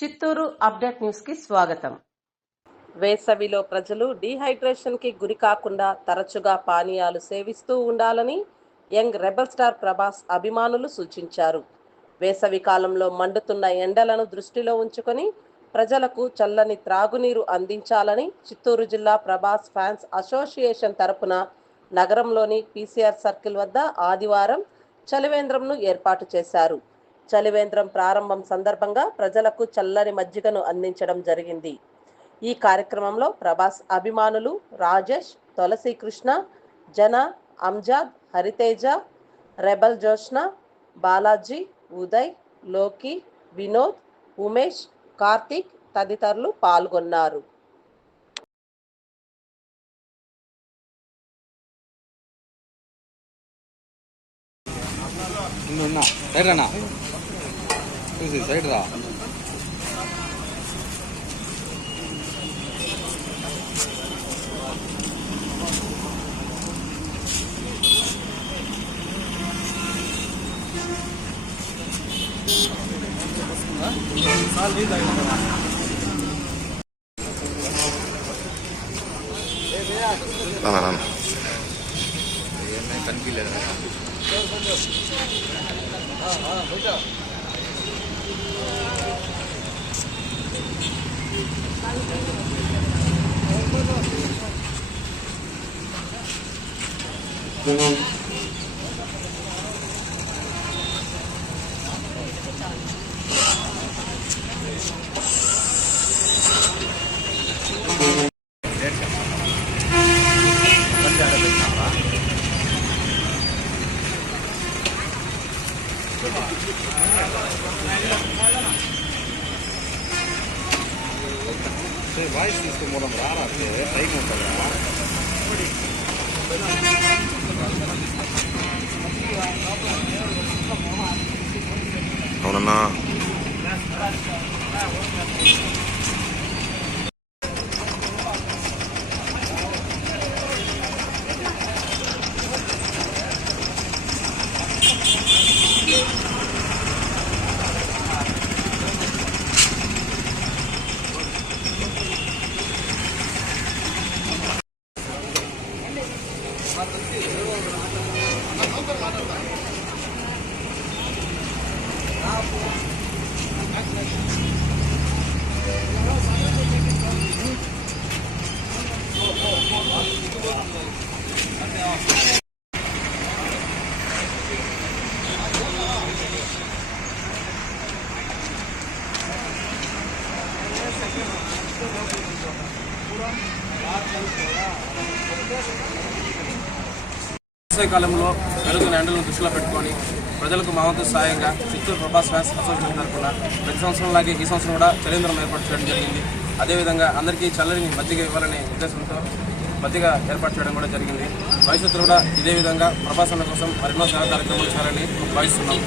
Chittoor update news కి స్వాగతం. వేసవిలో ప్రజలు డీహైడ్రేషన్ కి గురి కాకుండా తరచుగా పానీయాలు సేవిస్తూ ఉండాలని యంగ్ రెబల్ స్టార్ ప్రభాస్ అభిమానులు సూచించారు. వేసవి కాలంలో మండుతున్న ఎండలను దృష్టిలో ఉంచుకొని ప్రజలకు చల్లని త్రాగునీరు అందించాలని చిత్తూరు జిల్లా ప్రభాస్ ఫ్యాన్స్ అసోసియేషన్ తరపున నగరంలోని పీసీఆర్ సర్కిల్ వద్ద ఆదివారం చలివేంద్రంను ఏర్పాటు చేశారు. చలివేంద్రం ప్రారంభం సందర్భంగా ప్రజలకు చల్లని మజ్జిగను అందించడం జరిగింది. ఈ కార్యక్రమంలో ప్రభాస్ అభిమానులు రాజేష్, తులసి కృష్ణ, జన, అంజాద్, హరితేజ, రెబల్ జోష్న, బాలాజీ, ఉదయ్, లోకి, వినోద్, ఉమేష్, కార్తిక్ తదితరులు పాల్గొన్నారు. సైడ్ రా కనిపించలేదు. వాయిస్ తీసుకుని మనం రాస్తే టైం ఉంటుందా? అవునన్నా కాలంలో పెరుగుతున్న ఎండలను దృష్టిలో పెట్టుకొని ప్రజలకు మా వంతు సాయంగా చిత్తూరు ప్రభాస్ ఫ్యాన్స్ అసోసియేషన్ తరఫున ప్రతి సంవత్సరం లాగే ఈ సంవత్సరం కూడా చలివేంద్రం ఏర్పాటు చేయడం జరిగింది. అదేవిధంగా అందరికీ చల్లని మజ్జిగ ఇవ్వాలనే ఉద్దేశంతో మజ్జిగ ఏర్పాటు చేయడం కూడా జరిగింది. భవిష్యత్తులో కూడా ఇదే విధంగా ప్రభాస్ అన్న కోసం మరెన్నో సేవా కార్యక్రమాలు చేయాలని భావిస్తున్నాం.